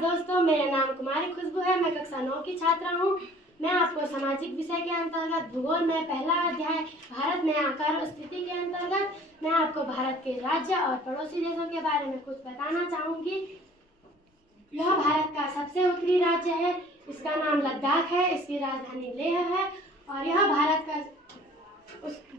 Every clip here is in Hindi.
दोस्तों, मेरा नाम कुमारी खुशबू है। मैं कक्षा 9 की छात्रा हूँ। मैं आपको सामाजिक विषय के अंतर्गत भूगोल में पहला अध्याय भारत में आकार और स्थिति के अंतर्गत मैं आपको भारत के राज्य और पड़ोसी देशों के बारे में कुछ बताना चाहूँगी। यह भारत का सबसे उत्तरी राज्य है। इसका नाम लद्दाख है। इसकी राजधानी लेह है। और यह भारत का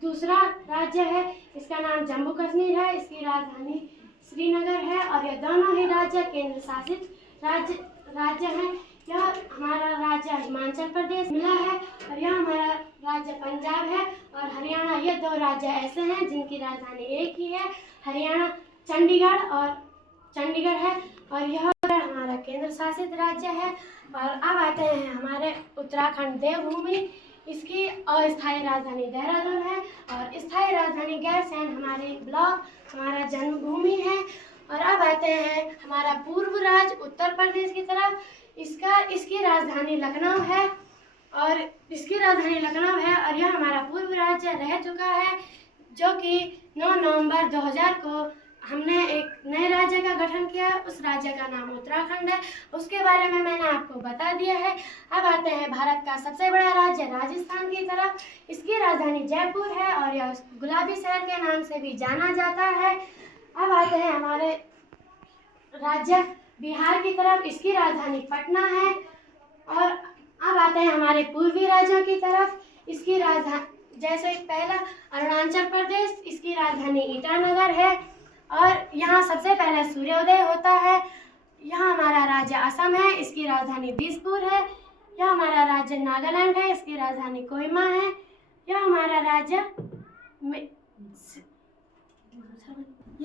दूसरा राज्य है। इसका नाम जम्मू कश्मीर है। इसकी राजधानी श्रीनगर है। और यह दोनों ही राज्य केंद्र शासित राज्य हैं। यह हमारा राज्य हिमाचल प्रदेश मिला है और यह हमारा राज्य पंजाब है और हरियाणा। ये दो राज्य ऐसे हैं जिनकी राजधानी एक ही है। हरियाणा चंडीगढ़ है और यह हमारा केंद्र शासित राज्य है। और अब आते हैं हमारे उत्तराखंड देवभूमि। इसकी अस्थायी राजधानी देहरादून है और स्थायी राजधानी गैरसैंण हमारे ब्लॉक हमारा जन्मभूमि है। और अब आते हैं हमारा पूर्व राज्य उत्तर प्रदेश की तरफ। इसकी राजधानी लखनऊ है और यह हमारा पूर्व राज्य रह चुका है, जो कि 9 नवंबर 2000 को हमने एक नए राज्य का गठन किया। उस राज्य का नाम उत्तराखंड है। उसके बारे में मैंने आपको बता दिया है। अब आते हैं भारत का सबसे बड़ा राज्य राजस्थान की तरफ। इसकी राजधानी जयपुर है और यह गुलाबी शहर के नाम से भी जाना जाता है। अब आते हैं हमारे राज्य बिहार की तरफ। इसकी राजधानी पटना है। और अब आते हैं हमारे पूर्वी राज्यों की तरफ। इसकी राजधानी जैसे पहला अरुणाचल प्रदेश। इसकी राजधानी ईटानगर है और यहाँ सबसे पहले सूर्योदय होता है। यहाँ हमारा राज्य असम है। इसकी राजधानी दिसपुर है। यह हमारा राज्य नागालैंड है। इसकी राजधानी कोहिमा है। यह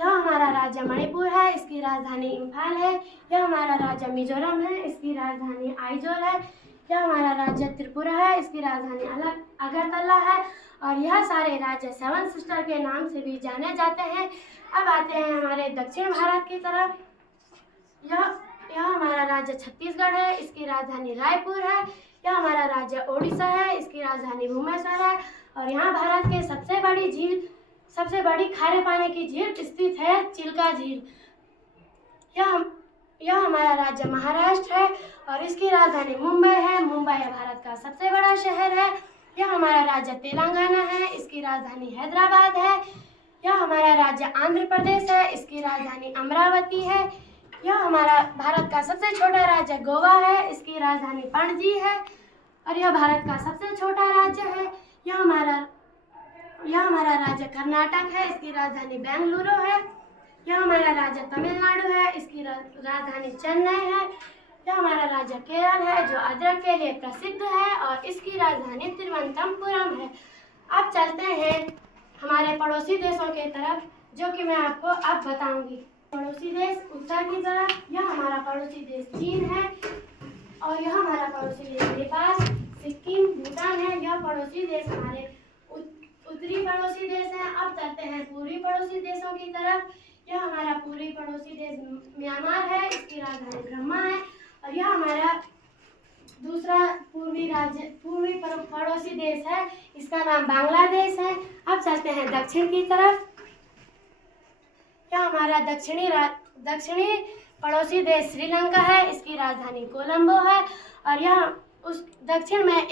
हमारा राज्य मणिपुर है। इसकी राजधानी इम्फाल है। यह हमारा राज्य मिजोरम है। इसकी राजधानी आइजोल है। यह हमारा राज्य त्रिपुरा है। इसकी राजधानी अगरतला है। और यह सारे राज्य सेवन सिस्टर के नाम से भी जाने जाते हैं। अब आते हैं हमारे दक्षिण भारत की तरफ। यह हमारा राज्य छत्तीसगढ़ है। इसकी राजधानी रायपुर है। यह हमारा राज्य ओडिशा है। इसकी राजधानी भुवनेश्वर है। और यहाँ भारत के सबसे बड़ी खारे पानी की झील स्थित है, चिल्का झील। यह हमारा राज्य महाराष्ट्र है और इसकी राजधानी मुंबई है। मुंबई भारत का सबसे बड़ा शहर है। यह हमारा राज्य तेलंगाना है। इसकी राजधानी हैदराबाद है। यह हमारा राज्य आंध्र प्रदेश है। इसकी राजधानी अमरावती है। यह हमारा भारत का सबसे छोटा राज्य गोवा है। इसकी राजधानी पणजी है। और यह भारत का सबसे छोटा राज्य है। यह हमारा राज्य कर्नाटक है। इसकी राजधानी बेंगलुरु है। यह हमारा राज्य तमिलनाडु है। इसकी राजधानी चेन्नई है। यह हमारा राज्य केरल है, जो अदरक के लिए प्रसिद्ध है और इसकी राजधानी तिरुवनंतपुरम है। अब चलते हैं हमारे पड़ोसी देशों के तरफ, जो कि मैं आपको अब बताऊंगी। पड़ोसी देश उत्तर की तरफ। यह हमारा पड़ोसी देश चीन है और यह हमारा पड़ोसी देश नेपाल, सिक्किम, भूटान है। यह पड़ोसी देश हमारे उत्तरी पड़ोसी देश हैं। अब चलते हैं पूर्वी पड़ोसी देशों की तरफ। यह हमारा पूर्वी पड़ोसी देश म्यांमार है। इसकी राजधानी ब्रह्मा है। और यह हमारा दूसरा पूर्वी पड़ोसी देश है। इसका नाम बांग्लादेश है। अब चलते हैं दक्षिण की तरफ। यह हमारा दक्षिणी पड़ोसी देश श्रीलंका है। इसकी राजधानी कोलंबो है। और यह उस दक्षिण में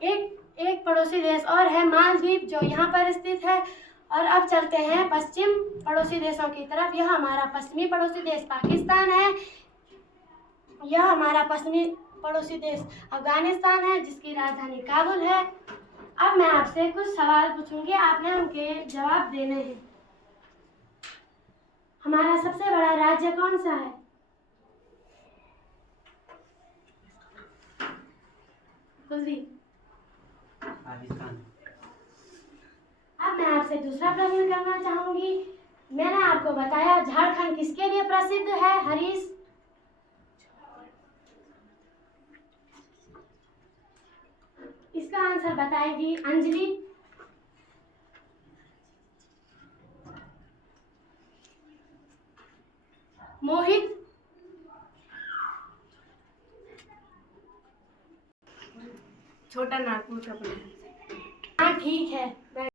एक पड़ोसी देश और है, मालदीव, जो यहाँ पर स्थित है। और अब चलते हैं पश्चिम पड़ोसी देशों की तरफ। यह हमारा पश्चिमी पड़ोसी देश पाकिस्तान है। यह हमारा पश्चिमी पड़ोसी देश अफगानिस्तान है, जिसकी राजधानी काबुल है। अब मैं आपसे कुछ सवाल पूछूंगी, आपने उनके जवाब देने हैं। हमारा सबसे बड़ा राज्य कौन सा है? कुलदीप। राजस्थान। अब मैं आपसे दूसरा प्रश्न करना चाहूंगी। मैंने आपको बताया झारखंड किसके लिए प्रसिद्ध है? हरीश। इसका आंसर बताएगी अंजलि। मोहित। छोटा नागपुर का प्रदेश। हाँ, ठीक है।